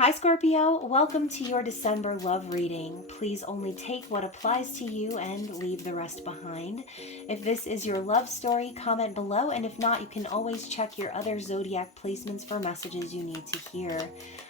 Hi Scorpio, welcome to your December love reading. Please only take what applies to you and leave the rest behind. If this is your love story, comment below, and if not, you can always check your other zodiac placements for messages you need to hear.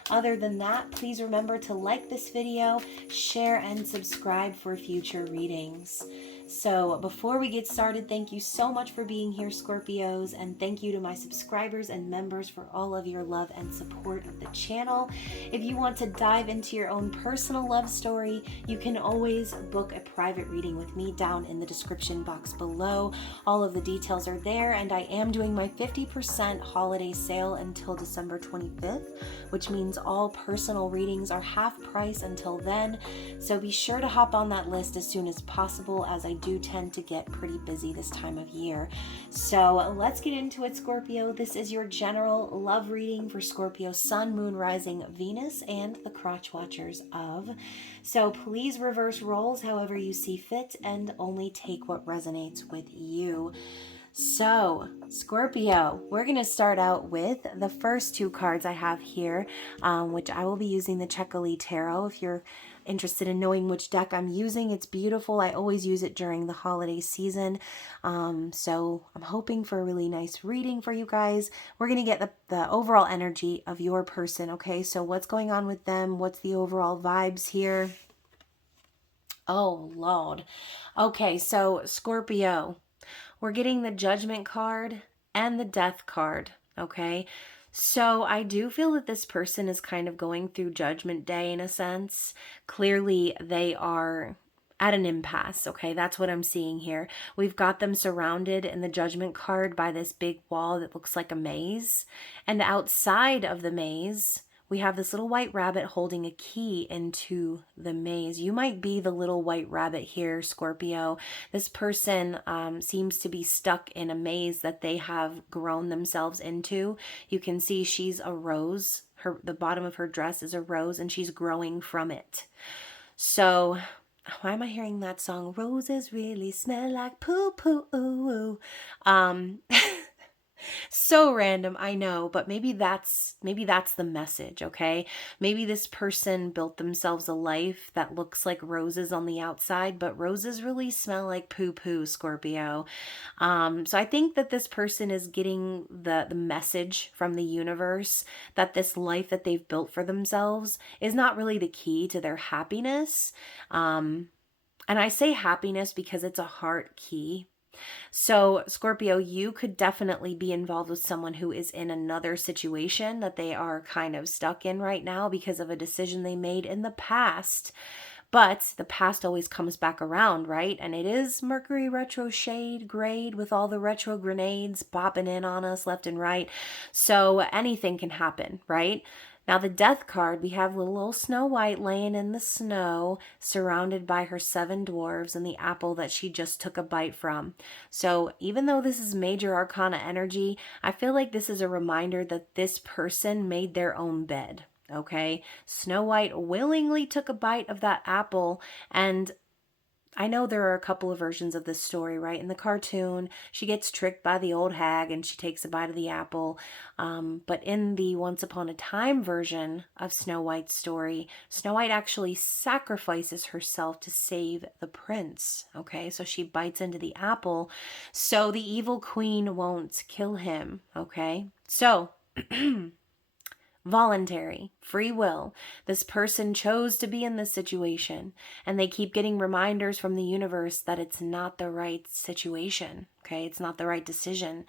Other than that, please remember to like this video, share, and subscribe for future readings. So before we get started, thank you so much for being here, Scorpios, and thank you to my subscribers and members for all of your love and support of the channel. If you want to dive into your own personal love story, you can always book a private reading with me down in the description box below. All of the details are there, and I am doing my 50% holiday sale until December 25th, which means all personal readings are half price until then. So be sure to hop on that list as soon as possible, as I do tend to get pretty busy this time of year. So let's get into it, Scorpio. This is your general love reading for Scorpio Sun, Moon, Rising, Venus, and the crotch watchers of. So please reverse roles however you see fit and only take what resonates with you. So, Scorpio, we're going to start out with the first two cards I have here, which I will be using the Checkali Tarot. If you're interested in knowing which deck I'm using, it's beautiful. I always use it during the holiday season. So I'm hoping for a really nice reading for you guys. We're going to get the overall energy of your person, okay? So what's going on with them? What's the overall vibes here? Oh, Lord. Okay, so Scorpio, we're getting the Judgment card and the Death card, okay? So I do feel that this person is kind of going through Judgment Day in a sense. Clearly, they are at an impasse, okay? That's what I'm seeing here. We've got them surrounded in the Judgment card by this big wall that looks like a maze. And outside of the maze, we have this little white rabbit holding a key into the maze. You might be the little white rabbit here, Scorpio. This person seems to be stuck in a maze that they have grown themselves into. You can see she's a rose. The bottom of her dress is a rose, and she's growing from it. So why am I hearing that song? Roses really smell like poo-poo. So random, I know, but maybe that's the message, okay? Maybe this person built themselves a life that looks like roses on the outside, but roses really smell like poo-poo, Scorpio. So I think that this person is getting the message from the universe that this life that they've built for themselves is not really the key to their happiness. And I say happiness because it's a heart key. So, Scorpio, you could definitely be involved with someone who is in another situation that they are kind of stuck in right now because of a decision they made in the past. But the past always comes back around, right? And it is Mercury retrograde with all the retro grenades popping in on us left and right. So anything can happen, right? Now, the Death card, we have little Snow White laying in the snow, surrounded by her 7 dwarves and the apple that she just took a bite from. So even though this is major arcana energy, I feel like this is a reminder that this person made their own bed, okay? Snow White willingly took a bite of that apple, and I know there are a couple of versions of this story, right? In the cartoon, she gets tricked by the old hag and she takes a bite of the apple. But in the Once Upon a Time version of Snow White's story, Snow White actually sacrifices herself to save the prince, okay? So she bites into the apple so the evil queen won't kill him, okay? So voluntary, free will. This person chose to be in this situation, and they keep getting reminders from the universe that it's not the right situation, okay? It's not the right decision.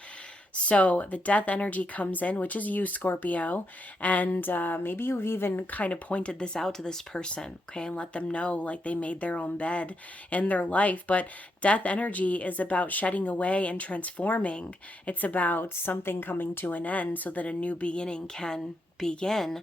So the death energy comes in, which is you, Scorpio, and maybe you've even kind of pointed this out to this person, okay, and let them know like they made their own bed in their life. But death energy is about shedding away and transforming. It's about something coming to an end so that a new beginning can begin.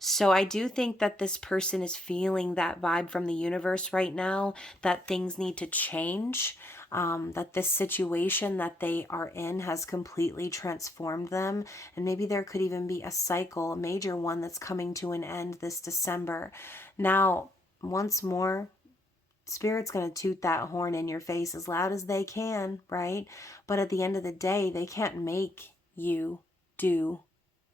So I do think that this person is feeling that vibe from the universe right now, that things need to change. That this situation that they are in has completely transformed them. And maybe there could even be a cycle, a major one that's coming to an end this December. Now, once more, Spirit's going to toot that horn in your face as loud as they can, right? But at the end of the day, they can't make you do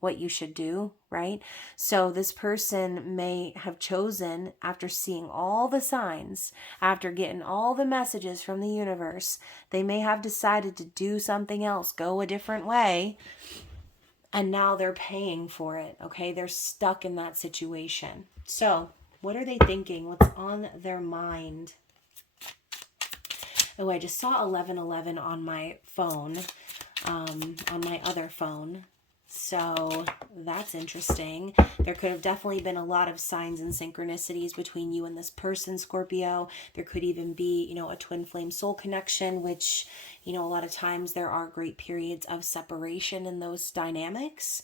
what you should do, right? So this person may have chosen, after seeing all the signs, after getting all the messages from the universe, they may have decided to do something else, go a different way, and now they're paying for it, okay? They're stuck in that situation. So what are they thinking? What's on their mind? Oh, I just saw 1111 on my phone, on my other phone. So that's interesting. There could have definitely been a lot of signs and synchronicities between you and this person, Scorpio. There could even be, a twin flame soul connection, which, a lot of times there are great periods of separation in those dynamics.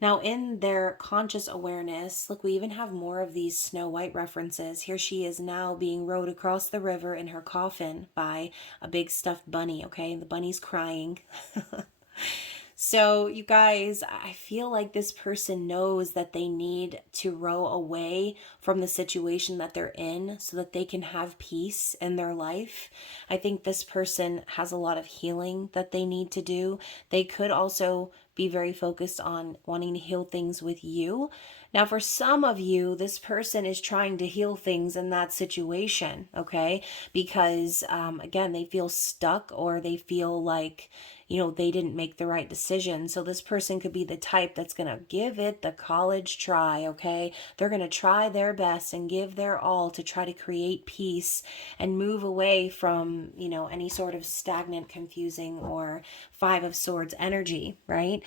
Now, in their conscious awareness, look, we even have more of these Snow White references. Here she is now being rowed across the river in her coffin by a big stuffed bunny, okay? The bunny's crying. So, you guys, I feel like this person knows that they need to row away from the situation that they're in so that they can have peace in their life. I think this person has a lot of healing that they need to do. They could also be very focused on wanting to heal things with you. Now, for some of you, this person is trying to heal things in that situation, okay? Because, again, they feel stuck, or they feel like, they didn't make the right decision. So this person could be the type that's going to give it the college try, okay? They're going to try their best and give their all to try to create peace and move away from, any sort of stagnant, confusing, or Five of Swords energy, right?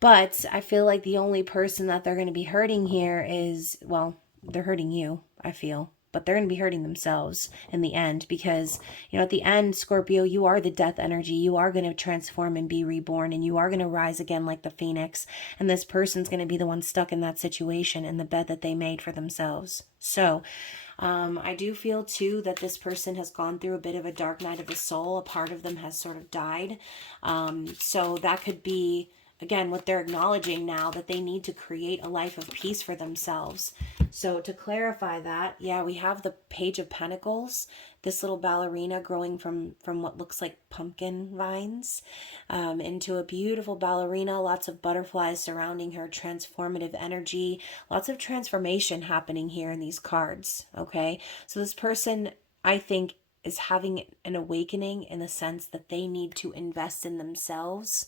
But I feel like the only person that they're going to be hurting here is, well, they're hurting you, I feel. But they're going to be hurting themselves in the end, because, at the end, Scorpio, you are the death energy. You are going to transform and be reborn, and you are going to rise again like the phoenix. And this person's going to be the one stuck in that situation, in the bed that they made for themselves. So I do feel, too, that this person has gone through a bit of a dark night of the soul. A part of them has sort of died. So that could be, again, what they're acknowledging now, that they need to create a life of peace for themselves. So to clarify that, yeah, we have the Page of Pentacles, this little ballerina growing from what looks like pumpkin vines into a beautiful ballerina, lots of butterflies surrounding her, transformative energy, lots of transformation happening here in these cards, okay? So this person, I think, is having an awakening in the sense that they need to invest in themselves.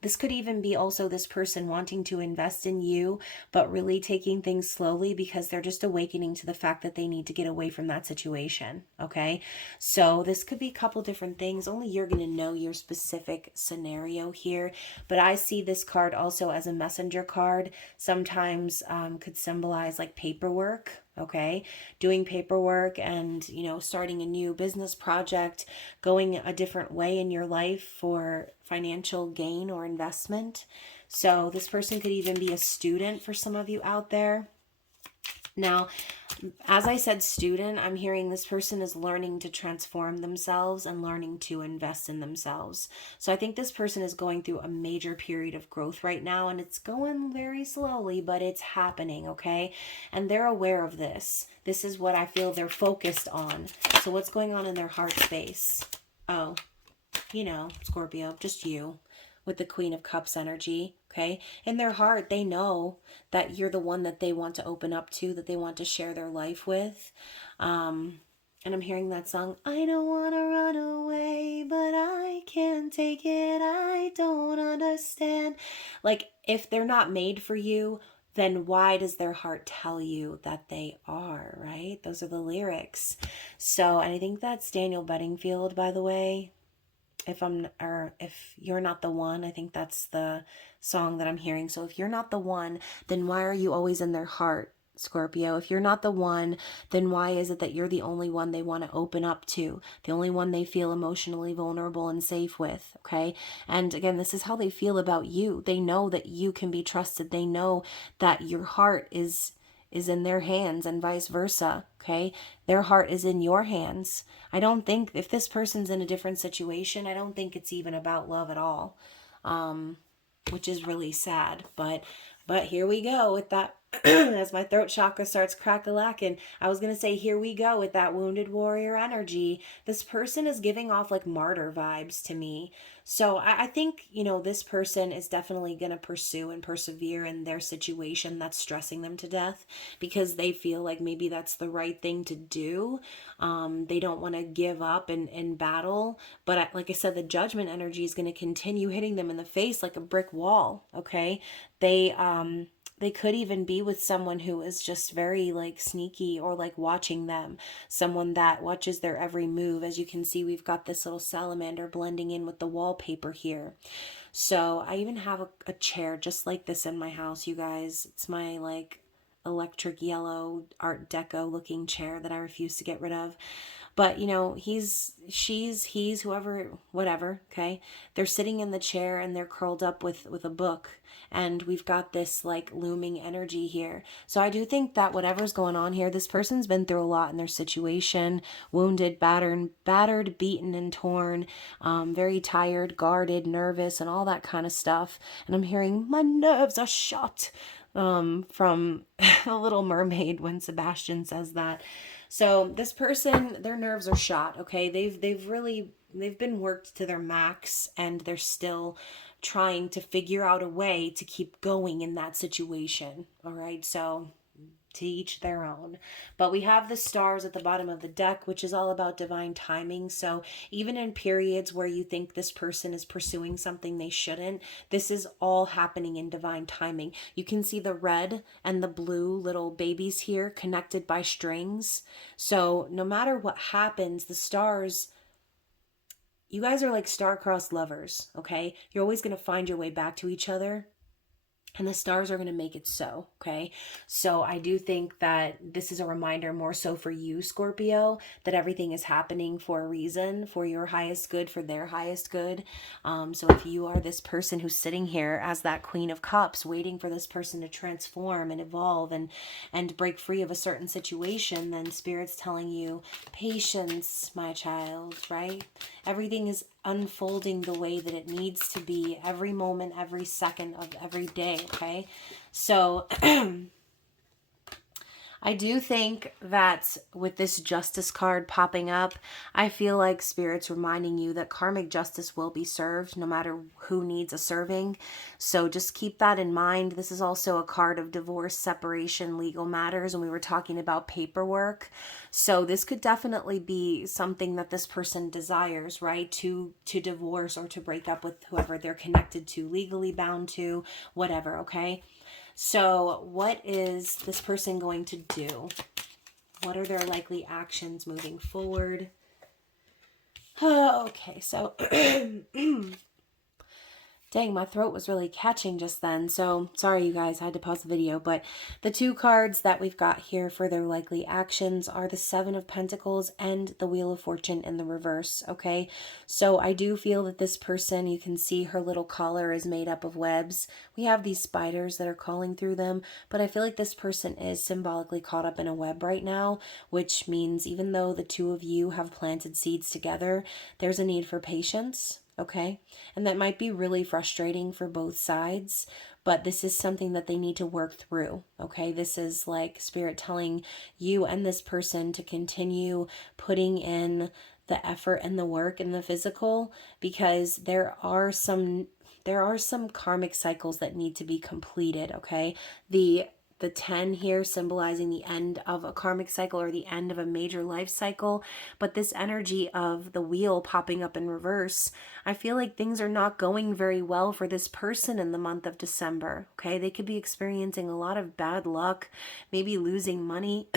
This could even be also this person wanting to invest in you, but really taking things slowly because they're just awakening to the fact that they need to get away from that situation, okay? So this could be a couple different things. Only you're going to know your specific scenario here, but I see this card also as a messenger card. Sometimes could symbolize like paperwork, okay? Doing paperwork and, starting a new business project, going a different way in your life for financial gain or investment. So this person could even be a student for some of you out there. Now, as I said student, I'm hearing this person is learning to transform themselves and learning to invest in themselves. So I think this person is going through a major period of growth right now, and it's going very slowly, but it's happening, okay? And they're aware of this. This is what I feel they're focused on. So what's going on in their heart space? Oh, Scorpio, just you with the Queen of Cups energy, okay? In their heart, they know that you're the one that they want to open up to, that they want to share their life with. And I'm hearing that song, I don't want to run away, but I can't take it. I don't understand. Like, if they're not made for you, then why does their heart tell you that they are, right? Those are the lyrics. So, and I think that's Daniel Bedingfield, by the way. If you're not the one, I think that's the song that I'm hearing. So if you're not the one, then why are you always in their heart, Scorpio? If you're not the one, then why is it that you're the only one they want to open up to, the only one they feel emotionally vulnerable and safe with, okay? And again, this is how they feel about you. They know that you can be trusted. They know that your heart is in their hands and vice versa, okay? Their heart is in your hands. I don't think, if this person's in a different situation, I don't think it's even about love at all, which is really sad. But here we go with that as my throat chakra starts crack-a-lacking, I was going to say, here we go with that wounded warrior energy. This person is giving off like martyr vibes to me. So I think, you know, this person is definitely going to pursue and persevere in their situation that's stressing them to death because they feel like maybe that's the right thing to do. They don't want to give up in battle. But like I said, the judgment energy is going to continue hitting them in the face like a brick wall. Okay. They could even be with someone who is just very like sneaky or like watching them, someone that watches their every move. As you can see, we've got this little salamander blending in with the wallpaper here. So I even have a chair just like this in my house, you guys. It's my like electric yellow art deco looking chair that I refuse to get rid of. But, you know, he's, whoever, whatever, okay? They're sitting in the chair and they're curled up with a book. And we've got this like looming energy here. So I do think that whatever's going on here, this person's been through a lot in their situation, wounded, battered, beaten, and torn, very tired, guarded, nervous, and all that kind of stuff. And I'm hearing, my nerves are shot, from A Little Mermaid when Sebastian says that. So this person, their nerves are shot, okay? They've been worked to their max and they're still trying to figure out a way to keep going in that situation. All right? So to each their own. But we have the stars at the bottom of the deck, which is all about divine timing. So even in periods where you think this person is pursuing something they shouldn't, this is all happening in divine timing. You can see the red and the blue little babies here connected by strings. So no matter what happens, the stars, you guys are like star-crossed lovers, okay? You're always going to find your way back to each other. And the stars are going to make it so, okay? So I do think that this is a reminder more so for you, Scorpio, that everything is happening for a reason, for your highest good, for their highest good. So if you are this person who's sitting here as that Queen of Cups, waiting for this person to transform and evolve and break free of a certain situation, then Spirit's telling you, patience, my child, right? Everything is unfolding the way that it needs to be every moment, every second of every day, okay? So I do think that with this justice card popping up, I feel like Spirit's reminding you that karmic justice will be served no matter who needs a serving. So just keep that in mind. This is also a card of divorce, separation, legal matters, and we were talking about paperwork. So this could definitely be something that this person desires, right? To divorce or to break up with whoever they're connected to, legally bound to, whatever, okay? So what is this person going to do? What are their likely actions moving forward? Okay, so dang, my throat was really catching just then. So sorry, you guys, I had to pause the video. But the two cards that we've got here for their likely actions are the Seven of Pentacles and the Wheel of Fortune in the reverse, okay? So I do feel that this person, you can see her little collar is made up of webs. We have these spiders that are crawling through them. But I feel like this person is symbolically caught up in a web right now, which means even though the two of you have planted seeds together, there's a need for patience. Okay, and that might be really frustrating for both sides, but this is something that they need to work through. Okay, this is like Spirit telling you and this person to continue putting in the effort and the work and the physical, because there are some karmic cycles that need to be completed. Okay, the 10 here symbolizing the end of a karmic cycle or the end of a major life cycle. But this energy of the wheel popping up in reverse, I feel like things are not going very well for this person in the month of December. Okay, they could be experiencing a lot of bad luck, maybe losing money.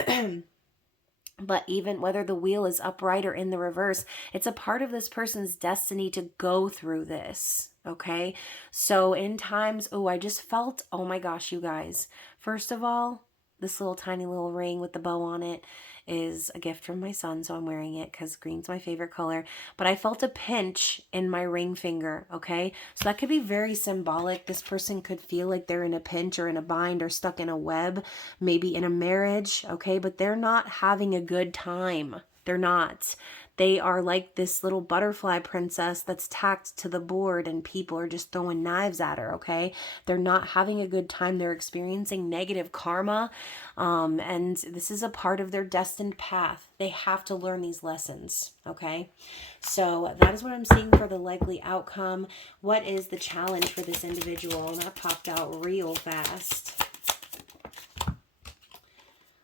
But even whether the wheel is upright or in the reverse, it's a part of this person's destiny to go through this. Okay, so in times, oh, I just felt, oh my gosh, you guys. First of all, this little tiny little ring with the bow on it is a gift from my son, so I'm wearing it because green's my favorite color. But I felt a pinch in my ring finger, okay? So that could be very symbolic. This person could feel like they're in a pinch or in a bind or stuck in a web, maybe in a marriage, okay? But they're not having a good time. They're not. They are like this little butterfly princess that's tacked to the board and people are just throwing knives at her, okay? They're not having a good time. They're experiencing negative karma. And this is a part of their destined path. They have to learn these lessons, okay? So that is what I'm seeing for the likely outcome. What is the challenge for this individual? And that popped out real fast.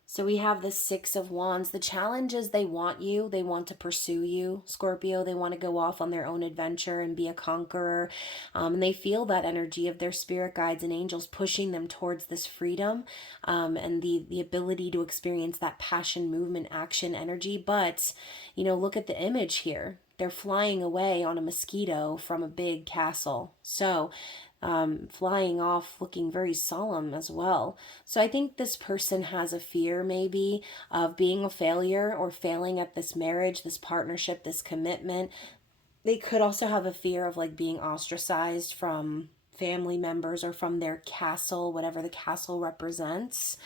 So we have the Six of Wands. The challenge is they want you. They want to pursue you, Scorpio. They want to go off on their own adventure and be a conqueror. And they feel that energy of their spirit guides and angels pushing them towards this freedom and the ability to experience that passion, movement, action, energy. But, you know, look at the image here. They're flying away on a mosquito from a big castle. So flying off looking very solemn as well. So I think this person has a fear maybe of being a failure or failing at this marriage, this partnership, this commitment. They could also have a fear of like being ostracized from family members or from their castle, whatever the castle represents.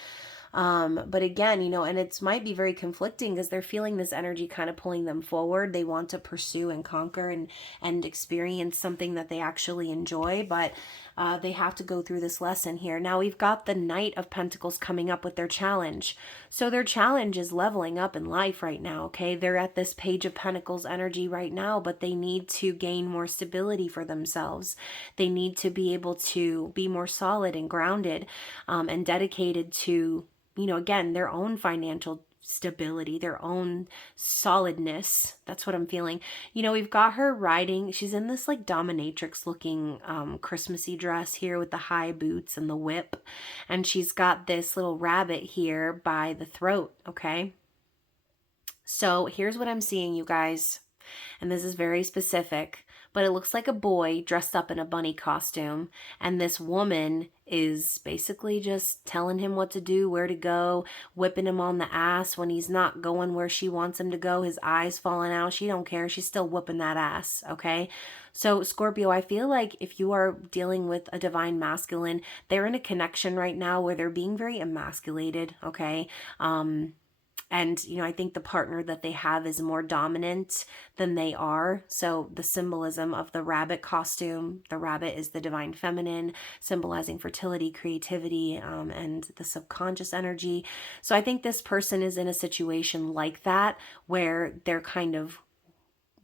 But again, you know, and it might be very conflicting because they're feeling this energy kind of pulling them forward. They want to pursue and conquer and experience something that they actually enjoy, but they have to go through this lesson here. Now we've got the Knight of Pentacles coming up with their challenge. So their challenge is leveling up in life right now, okay? They're at this Page of Pentacles energy right now, but they need to gain more stability for themselves. They need to be able to be more solid and grounded and dedicated to, you know, again, their own financial stability, their own solidness. That's what I'm feeling. You know, we've got her riding. She's in this like dominatrix looking Christmassy dress here with the high boots and the whip. And she's got this little rabbit here by the throat, okay? So here's what I'm seeing, you guys. And this is very specific, but it looks like a boy dressed up in a bunny costume. And this woman is basically just telling him what to do, where to go, whipping him on the ass when he's not going where she wants him to go. His eyes falling out. She don't care. She's still whooping that ass, okay? So Scorpio, I feel like if you are dealing with a divine masculine, they're in a connection right now where they're being very emasculated, okay? And, you know, I think the partner that they have is more dominant than they are. So the symbolism of the rabbit costume, the rabbit is the divine feminine, symbolizing fertility, creativity, and the subconscious energy. So I think this person is in a situation like that where they're kind of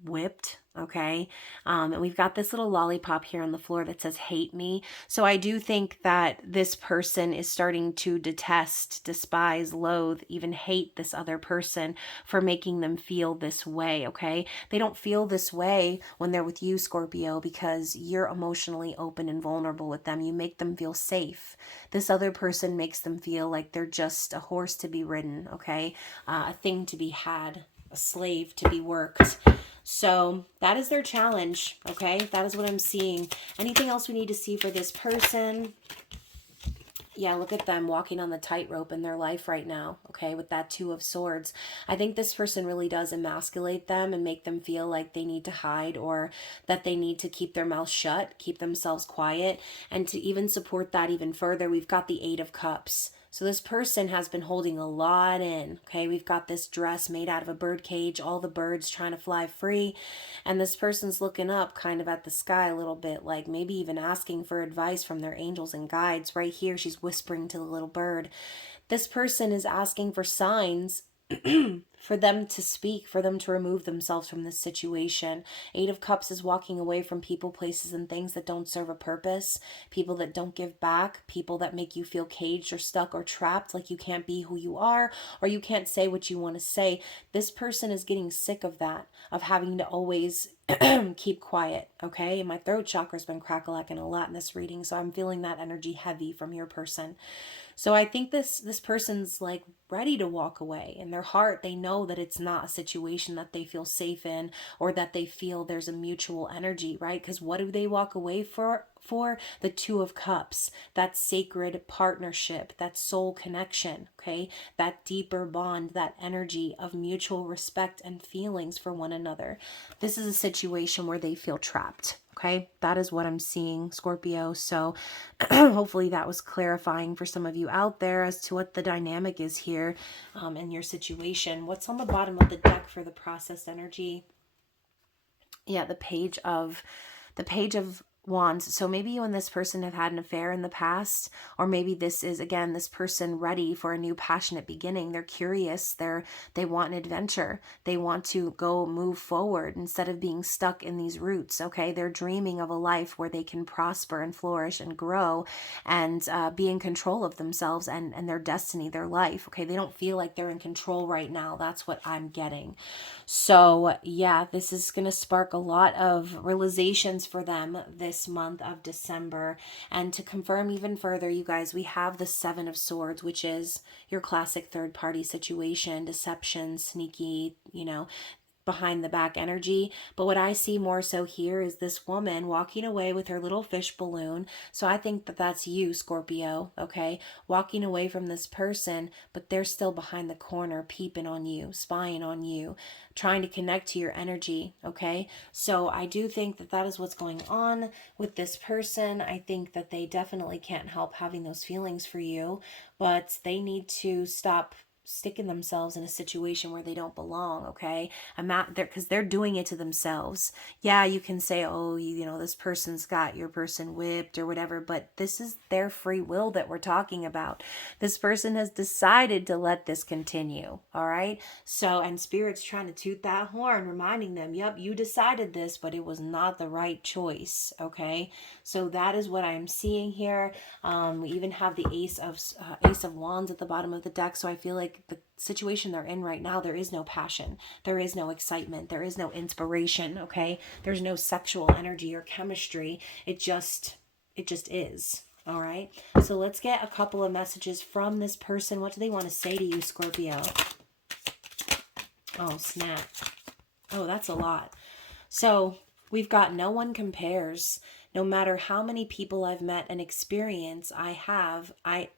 whipped, okay? And we've got this little lollipop here on the floor that says hate me. So I do think that this person is starting to detest, despise, loathe, even hate this other person for making them feel this way, okay? They don't feel this way when they're with you, Scorpio, because you're emotionally open and vulnerable with them. You make them feel safe. This other person makes them feel like they're just a horse to be ridden, okay? A thing to be had, a slave to be worked. So that is their challenge, okay? That is what I'm seeing. Anything else we need to see for this person? Yeah, look at them walking on the tightrope in their life right now, okay, with that Two of Swords. I think this person really does emasculate them and make them feel like they need to hide or that they need to keep their mouth shut, keep themselves quiet. And to even support that even further, we've got the Eight of Cups. So this person has been holding a lot in, okay? We've got this dress made out of a bird cage, all the birds trying to fly free. And this person's looking up kind of at the sky a little bit, like maybe even asking for advice from their angels and guides. Right here, she's whispering to the little bird. This person is asking for signs for them to speak, for them to remove themselves from this situation. Eight of Cups is walking away from people, places, and things that don't serve a purpose, people that don't give back, people that make you feel caged or stuck or trapped, like you can't be who you are or you can't say what you want to say. This person is getting sick of that, of having to always keep quiet, okay? My throat chakra's been crack-a-lacking a lot in this reading, so I'm feeling that energy heavy from your person. So I think this person's like ready to walk away. In their heart, they know that it's not a situation that they feel safe in or that they feel there's a mutual energy, right? Because what do they walk away for? The Two of Cups, that sacred partnership, that soul connection, okay? That deeper bond, that energy of mutual respect and feelings for one another. This is a situation where they feel trapped. Okay, that is what I'm seeing, Scorpio. So hopefully that was clarifying for some of you out there as to what the dynamic is here in your situation. What's on the bottom of the deck for the processed energy? Yeah, the page of wands. So maybe you and this person have had an affair in the past, or maybe this is, again, this person ready for a new passionate beginning. They're curious. They want an adventure. They want to go move forward instead of being stuck in these roots. Okay, they're dreaming of a life where they can prosper and flourish and grow and be in control of themselves and their destiny, their life. Okay, they don't feel like they're in control right now. That's what I'm getting. So yeah, this is going to spark a lot of realizations for them this month of December. And to confirm even further, you guys, we have the Seven of Swords, which is your classic third party situation, deception, sneaky, behind the back energy. But what I see more so here is this woman walking away with her little fish balloon. So I think that that's you, Scorpio, okay? Walking away from this person, but they're still behind the corner, peeping on you, spying on you, trying to connect to your energy, okay? So I do think that that is what's going on with this person. I think that they definitely can't help having those feelings for you, but they need to stop sticking themselves in a situation where they don't belong, okay? I'm not there because they're doing it to themselves. Yeah, you can say, oh, this person's got your person whipped or whatever, but this is their free will that we're talking about. This person has decided to let this continue, all right? So, and Spirit's trying to toot that horn, reminding them, yep, you decided this, but it was not the right choice, okay? So that is what I'm seeing here. We even have the Ace of Wands at the bottom of the deck, so I feel like the situation they're in right now, there is no passion, there is no excitement, there is no inspiration, okay? There's no sexual energy or chemistry. It just is. All right, so let's get a couple of messages from this person. What do they want to say to you, Scorpio? Oh, snap. Oh, that's a lot. So we've got no one compares. No matter how many people I've met and experience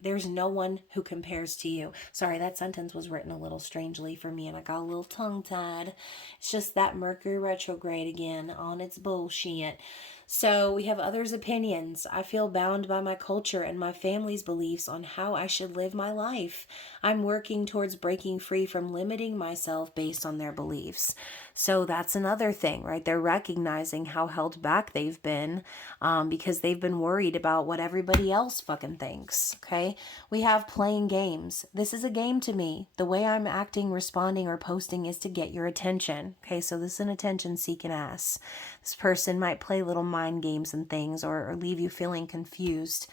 there's no one who compares to you. Sorry, that sentence was written a little strangely for me and I got a little tongue-tied. It's just that Mercury retrograde again on its bullshit. So we have others' opinions. I feel bound by my culture and my family's beliefs on how I should live my life. I'm working towards breaking free from limiting myself based on their beliefs. So that's another thing, right? They're recognizing how held back they've been because they've been worried about what everybody else fucking thinks, okay? We have playing games. This is a game to me. The way I'm acting, responding, or posting is to get your attention, okay? So this is an attention-seeking ass. This person might play little mind games and things or leave you feeling confused.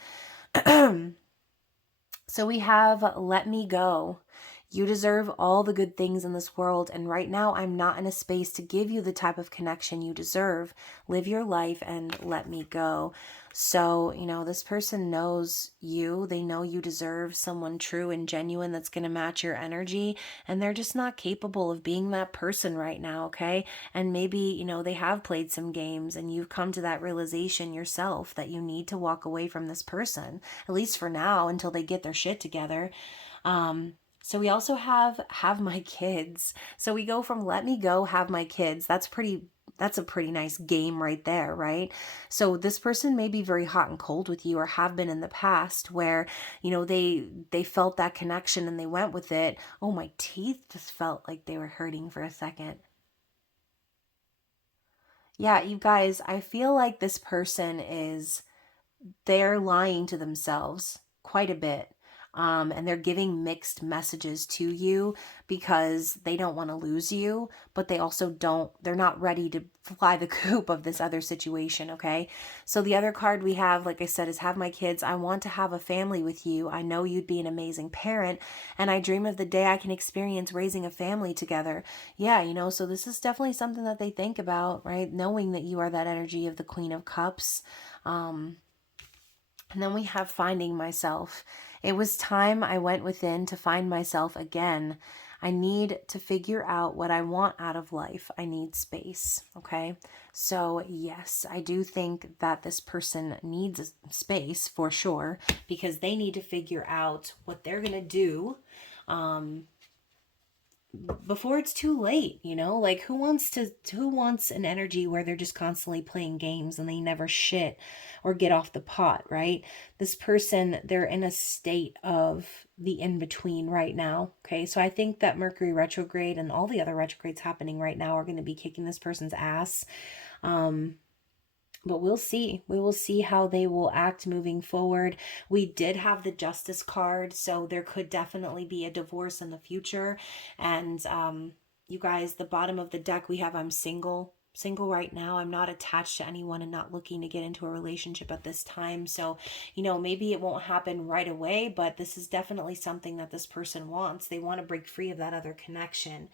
So we have let me go. You deserve all the good things in this world, and right now I'm not in a space to give you the type of connection you deserve. Live your life and let me go. So, this person knows you. They know you deserve someone true and genuine that's going to match your energy, and they're just not capable of being that person right now, okay? And maybe, they have played some games, and you've come to that realization yourself that you need to walk away from this person, at least for now, until they get their shit together. So we also have my kids. So we go from let me go, have my kids. That's a pretty nice game right there, right? So this person may be very hot and cold with you or have been in the past where, they felt that connection and they went with it. Oh, my teeth just felt like they were hurting for a second. Yeah, you guys, I feel like this person they're lying to themselves quite a bit. And they're giving mixed messages to you because they don't want to lose you, but they're not ready to fly the coop of this other situation, okay? So the other card we have, like I said, is have my kids. I want to have a family with you. I know you'd be an amazing parent, and I dream of the day I can experience raising a family together. Yeah, so this is definitely something that they think about, right? Knowing that you are that energy of the Queen of Cups. And then we have finding myself. It was time I went within to find myself again. I need to figure out what I want out of life. I need space, okay? So yes, I do think that this person needs space for sure because they need to figure out what they're going to do before it's too late, you know? Like who wants an energy where they're just constantly playing games and they never shit or get off the pot, right? This person, they're in a state of the in between right now. Okay? So I think that Mercury retrograde and all the other retrogrades happening right now are going to be kicking this person's ass. But we'll see. We will see how they will act moving forward. We did have the Justice card, so there could definitely be a divorce in the future. And you guys, the bottom of the deck, we have I'm single. Single right now. I'm not attached to anyone and not looking to get into a relationship at this time. So, you know, maybe it won't happen right away, but this is definitely something that this person wants. They want to break free of that other connection.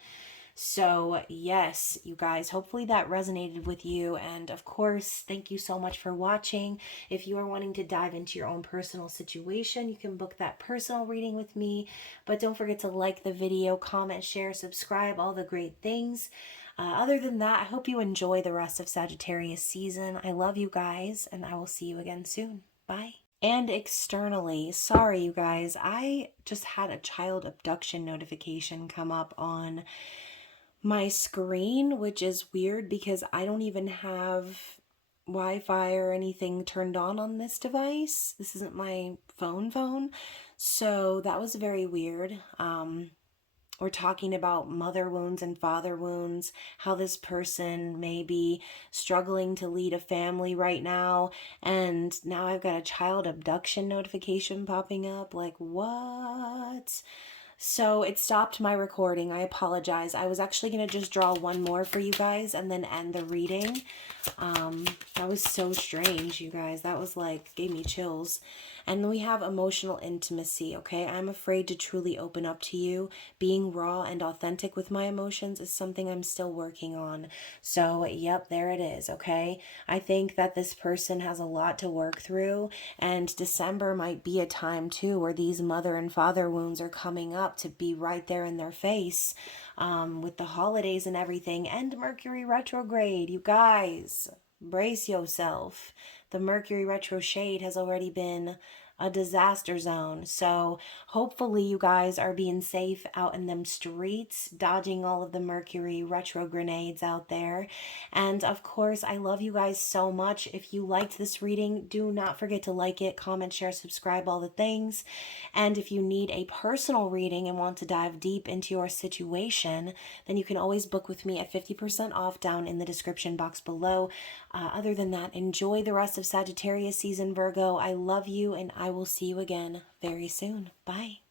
So, yes, you guys, hopefully that resonated with you. And of course, thank you so much for watching. If you are wanting to dive into your own personal situation, you can book that personal reading with me. But don't forget to like the video, comment, share, subscribe, all the great things. Other than that, I hope you enjoy the rest of Sagittarius season. I love you guys, and I will see you again soon. Bye. And externally, sorry you guys, I just had a child abduction notification come up on my screen, which is weird because I don't even have Wi-Fi or anything turned on this device. This isn't my phone. So that was very weird. We're talking about mother wounds and father wounds, how this person may be struggling to lead a family right now. And now I've got a child abduction notification popping up. Like, what? So it stopped my recording. I apologize. I was actually going to just draw one more for you guys and then end the reading. That was so strange, you guys. That was like, gave me chills. And then we have emotional intimacy, okay? I'm afraid to truly open up to you. Being raw and authentic with my emotions is something I'm still working on. So, yep, there it is, okay? I think that this person has a lot to work through, and December might be a time too where these mother and father wounds are coming up to be right there in their face, with the holidays and everything, and Mercury retrograde. You guys, brace yourself. The Mercury retro shade has already been a disaster zone. So hopefully you guys are being safe out in them streets, dodging all of the Mercury retro grenades out there. And of course, I love you guys so much. If you liked this reading, do not forget to like it, comment, share, subscribe, all the things. And if you need a personal reading and want to dive deep into your situation, then you can always book with me at 50% off down in the description box below. Other than that, enjoy the rest of Sagittarius season, Virgo. I love you, and I will see you again very soon. Bye.